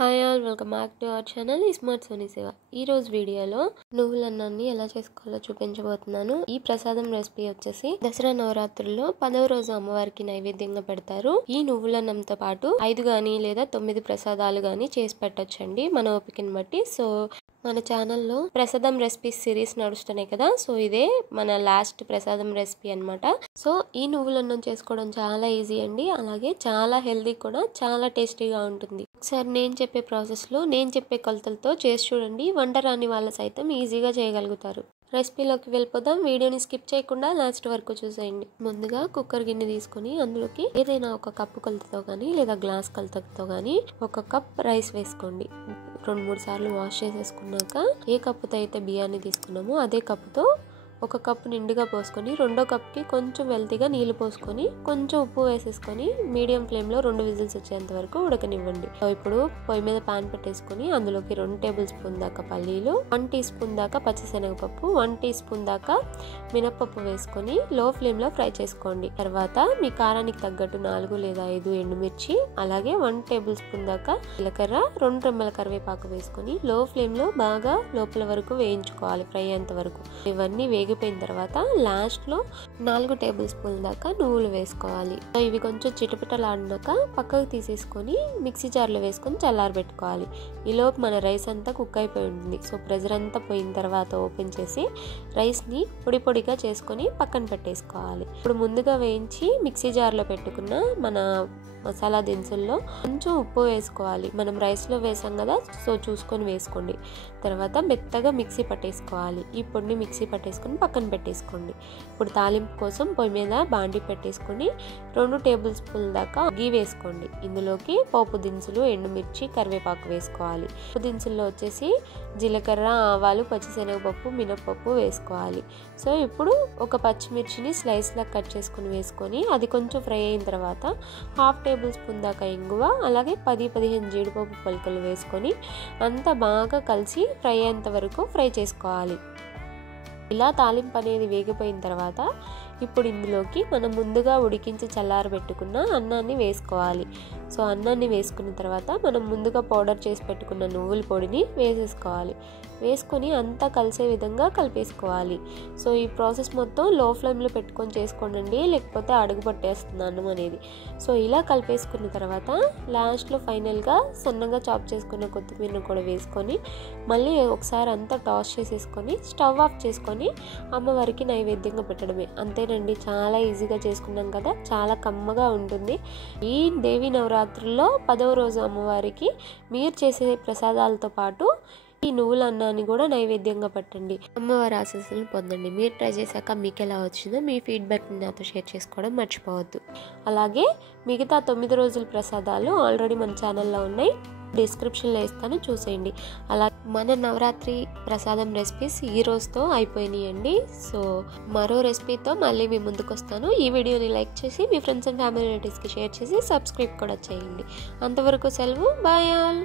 Hi all, welcome back to our channel smart Soni Seva. ఈ రోజు వీడియోలో నువ్వుల అన్నాన్ని ఎలా చేసుకోవాలో చూపించబోతున్నాను. ఈ ప్రసాదం రెసిపీ వచ్చేసి దసరా నవరాత్రుల్లో 10వ రోజు అమ్మవారికి నైవేద్యంగా పెడతారు. ఈ నువ్వులన్నంతో పాటు 5 గానీ లేదా 9 ప్రసాదాలు గానీ చేసి పెట్టొచ్చండి మన ఓపికని బట్టి. సో మన ఛానల్లో ప్రసాదం రెసిపీస్ సిరీస్ నడుస్తున్నాయి కదా, సో ఇదే మన లాస్ట్ ప్రసాదం రెసిపీ అనమాట. సో ఈ నువ్వులన్నం చేసుకోవడం చాలా ఈజీ అండి, అలాగే చాలా హెల్దీ కూడా, చాలా టేస్టీగా ఉంటుంది. ఒకసారి నేను చెప్పే ప్రాసెస్లో నేను చెప్పే కొలతలతో చేసి చూడండి, వంట రాని వాళ్ళ సైతం ఈజీగా చేయగలుగుతారు. రెసిపీలోకి వెళ్ళిపోదాం. వీడియోని స్కిప్ చేయకుండా లాస్ట్ వరకు చూసేయండి. ముందుగా కుక్కర్ గిన్నె తీసుకొని అందులోకి ఏదైనా ఒక కప్పు కొలతతో కానీ లేదా గ్లాస్ కొలతతో కానీ 1 కప్ రైస్ వేసుకోండి. 2-3 సార్లు వాష్ చేసేసుకున్నాక ఏ కప్పుతో అయితే బియ్యాన్ని తీసుకున్నామో అదే కప్పుతో 1 కప్పు నిండుగా పోసుకొని 2వ కప్కి కొంచెం వెల్తిగా నీళ్లు పోసుకొని కొంచెం ఉప్పు వేసేసుకొని మీడియం ఫ్లేమ్లో 2 విజిల్స్ వచ్చేంత వరకు ఉడకనివ్వండి. ఇప్పుడు పొయ్యి మీద పాన్ పెట్టేసుకొని అందులోకి 2 టేబుల్ స్పూన్ దాకా పల్లీలు, 1 టీ స్పూన్ దాకా పచ్చిశనగపప్పు, 1 టీ స్పూన్ దాకా మినప్పప్పు వేసుకొని లో ఫ్లేమ్లో ఫ్రై చేసుకోండి. తర్వాత మీ కారానికి తగ్గట్టు 4 లేదా 5 ఎండుమిర్చి, అలాగే 1 టేబుల్ స్పూన్ దాకా జీలకర్ర, 2 రెమ్మల కరివేపాకు వేసుకొని లో ఫ్లేమ్లో బాగా లోపల వరకు వేయించుకోవాలి, ఫ్రై అయ్యేంత వరకు. ఇవన్నీ వేగిపోయిన తర్వాత లాస్ట్ లో 4 టేబుల్ స్పూన్ దాకా నువ్వులు వేసుకోవాలి. ఇవి కొంచెం చిటపటలాడినాక పక్కకు తీసేసుకొని మిక్సీ జార్లో వేసుకొని చల్లారబెట్టుకోవాలి. ఈలోపు మన రైస్ అంతా కుక్ అయిపోయి ఉంటుంది. సో ప్రెజర్ అంతా పోయిన తర్వాత ఓపెన్ చేసి రైస్ ని పొడి పొడిగా చేసుకొని పక్కన పెట్టేసుకోవాలి. ఇప్పుడు ముందుగా వేయించి మిక్సీ జార్లో పెట్టుకున్న మన మసాలా దినుసుల్లో కొంచెం ఉప్పు వేసుకోవాలి. మనం రైస్లో వేసాం కదా, సో చూసుకొని వేసుకోండి. తర్వాత మెత్తగా మిక్సీ పట్టేసుకోవాలి. ఈ పొడిని మిక్సీ పట్టేసుకొని పక్కన పెట్టేసుకోండి. ఇప్పుడు తాలింపు కోసం పొయ్యి మీద బాండి పెట్టేసుకొని 2 టేబుల్ స్పూన్ల దాకా గీ వేసుకోండి. ఇందులోకి పోపు దినుసులు, ఎండుమిర్చి, కరివేపాకు వేసుకోవాలి. పోపు దినుసుల్లో వచ్చేసి జీలకర్ర, ఆవాలు, పచ్చిశనగపప్పు, మినప్పప్పు వేసుకోవాలి. సో ఇప్పుడు ఒక పచ్చిమిర్చిని స్లైస్ లా కట్ చేసుకుని వేసుకొని అది కొంచెం ఫ్రై అయిన తర్వాత 1/2 టేబుల్ స్పూన్ దాకా ఇంగువ, అలాగే 10-15 జీడిపప్పు పలుకులు వేసుకొని అంతా బాగా కలిసి ఫ్రై అయ్యేంత వరకు ఫ్రై చేసుకోవాలి. ఇలా తాలింపు అనేది వేగిపోయిన తర్వాత ఇప్పుడు ఇందులోకి మనం ముందుగా ఉడికించి చల్లారబెట్టుకున్న అన్నాన్ని వేసుకోవాలి. సో అన్నాన్ని వేసుకున్న తర్వాత మనం ముందుగా పౌడర్ చేసి పెట్టుకున్న నువ్వుల పొడిని వేసేసుకోవాలి. వేసుకొని అంతా కలిసే విధంగా కలిపేసుకోవాలి. సో ఈ ప్రాసెస్ మొత్తం లో ఫ్లేమ్లో పెట్టుకొని చేసుకోండి, లేకపోతే అడుగు పట్టేస్తుంది అన్నం అనేది. సో ఇలా కలిపేసుకున్న తర్వాత లాస్ట్లో ఫైనల్గా సన్నగా చాప్ చేసుకున్న కొత్తిమీరను కూడా వేసుకొని మళ్ళీ ఒకసారి అంతా టాస్ చేసేసుకొని స్టవ్ ఆఫ్ చేసుకొని అమ్మవారికి నైవేద్యంగా పెట్టడమే. అంతేనండి, చాలా ఈజీగా చేసుకున్నాం కదా, చాలా కమ్మగా ఉంటుంది. ఈ దేవి నవరాత్రుల్లో 10వ రోజు అమ్మవారికి మీరు చేసే ప్రసాదాలతో పాటు ఈ నువ్వుల అన్నాన్ని కూడా నైవేద్యంగా పెట్టండి. అమ్మవారి ఆశీస్సులను పొందండి. మీరు ట్రై చేశాక మీకు ఎలా వచ్చిందో మీ ఫీడ్బ్యాక్ని నాతో షేర్ చేసుకోవడం మర్చిపోవద్దు. అలాగే మిగతా 9 రోజుల ప్రసాదాలు ఆల్రెడీ మన ఛానల్లో ఉన్నాయి, డిస్క్రిప్షన్లో ఇస్తాను, చూసేయండి. అలా మన నవరాత్రి ప్రసాదం రెసిపీస్ ఈ రోజుతో అయిపోయినాయండి. సో మరో రెసిపీతో మళ్ళీ మీ ముందుకు వస్తాను. ఈ వీడియోని లైక్ చేసి మీ ఫ్రెండ్స్ అండ్ ఫ్యామిలీ రిలేటివ్స్కి షేర్ చేసి సబ్స్క్రైబ్ కూడా చేయండి. అంతవరకు సెలవు, బాయ్ ఆల్.